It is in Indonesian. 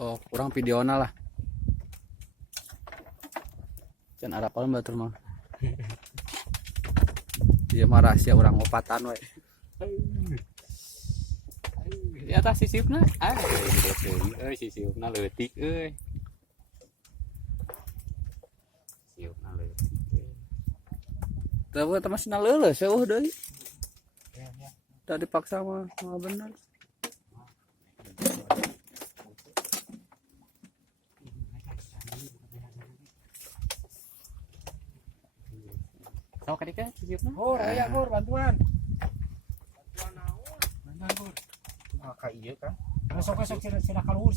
Oh kurang videona lah can arapal batur mah dia mah rahasia orang opatan we di atas sisipna sisipna leutik euy sisipna leutik tapi eta mah cenah leuleus seueuh deui tadi dipaksa mah bener sok kadika sisipna aya bantuan. Bantuan naon? Bantuan Gur. Ka ieu kan. Sok sila kaluhur.